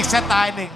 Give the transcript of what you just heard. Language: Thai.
อีกสไตล์หนึ่ง